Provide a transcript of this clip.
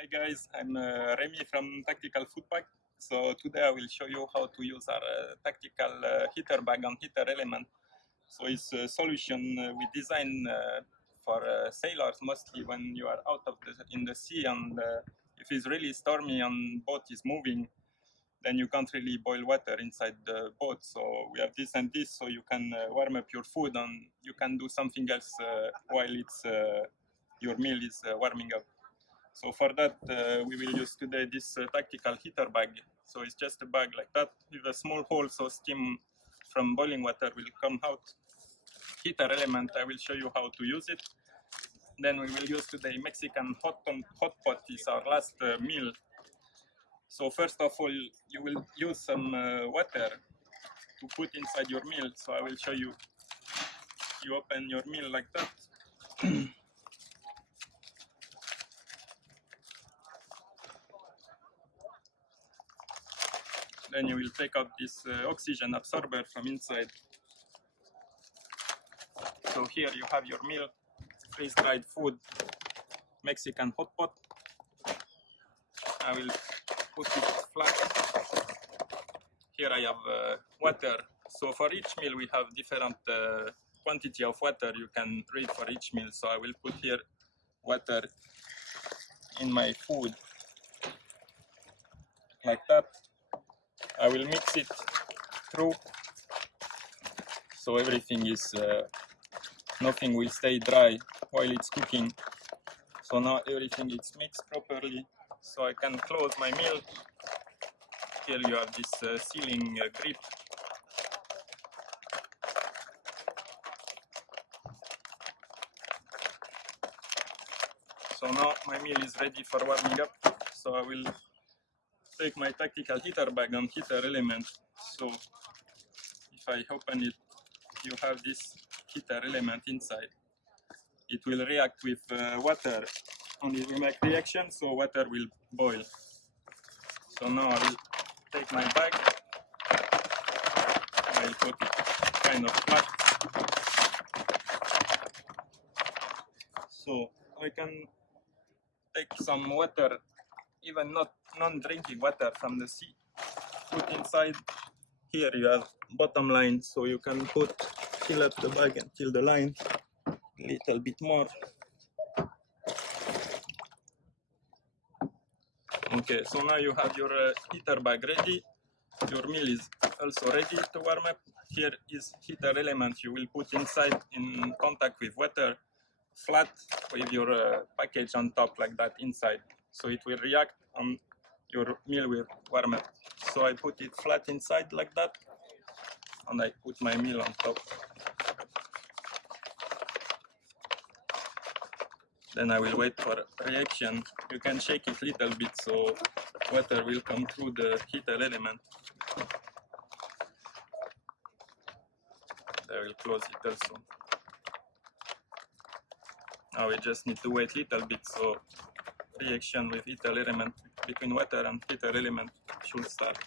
Hi guys, I'm Remy from Tactical Foodpack. So today I will show you how to use our tactical heater bag and heater element. So it's a solution we design for sailors, mostly when you are out of in the sea, and if it's really stormy and boat is moving, then you can't really boil water inside the boat. So we have this and this, so you can warm up your food and you can do something else while your meal is warming up. So for that, we will use today this tactical heater bag. So it's just a bag like that with a small hole, so steam from boiling water will come out. Heater element, I will show you how to use it. Then we will use today Mexican hot pot. Is our last meal. So first of all, you will use some water to put inside your meal. So I will show you. You open your meal like that. Then you will take out this oxygen absorber from inside. So here you have your meal, freeze-dried food, Mexican hot pot. I will put it flat. Here I have water. So for each meal we have different quantity of water you can read for each meal. So I will put here water in my food like that. I will mix it through so everything is nothing will stay dry while it's cooking. So now everything is mixed properly, so I can close my meal. Here you have this sealing grip. So now my meal is ready for warming up. So I will take my tactical heater bag and heater element. So if I open it, you have this heater element inside. It will react with water and it will make reaction, so water will boil. So now I will take my bag, I will put it kind of flat. So I can take some water, even not non-drinking water from the sea, put inside. Here you have bottom line, so you can fill up the bag until the line, a little bit more. Okay, so now you have your heater bag ready. Your meal is also ready to warm up. Here is heater element you will put inside in contact with water, flat with your package on top like that inside. So it will react and your meal will warm up. So I put it flat inside like that and I put my meal on top. Then I will wait for reaction. You can shake it a little bit so water will come through the heater element. I will close it also. Now we just need to wait a little bit so reaction with heater element between water and heater element should start.